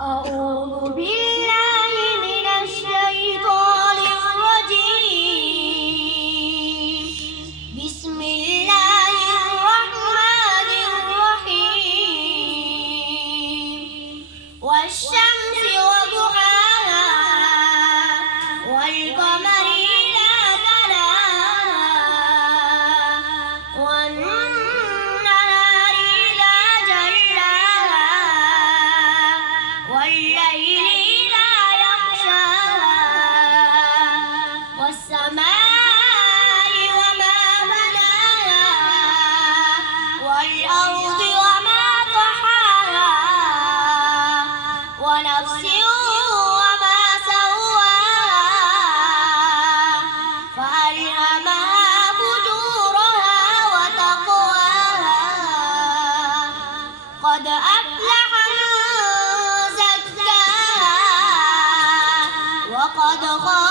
أعوذ بالله من الشيطان الرجيم. بسم الله الرحمن الرحيم. والشمس وضحاها والقمر إذا تلاها والنهار إذا جلاها والليل إذا يغشاها والسماء وما بناها والأرض وما طحاها ونفس وما سواها فألهمها فجورها وتقواها قد أفلح من زكاها وقد خاب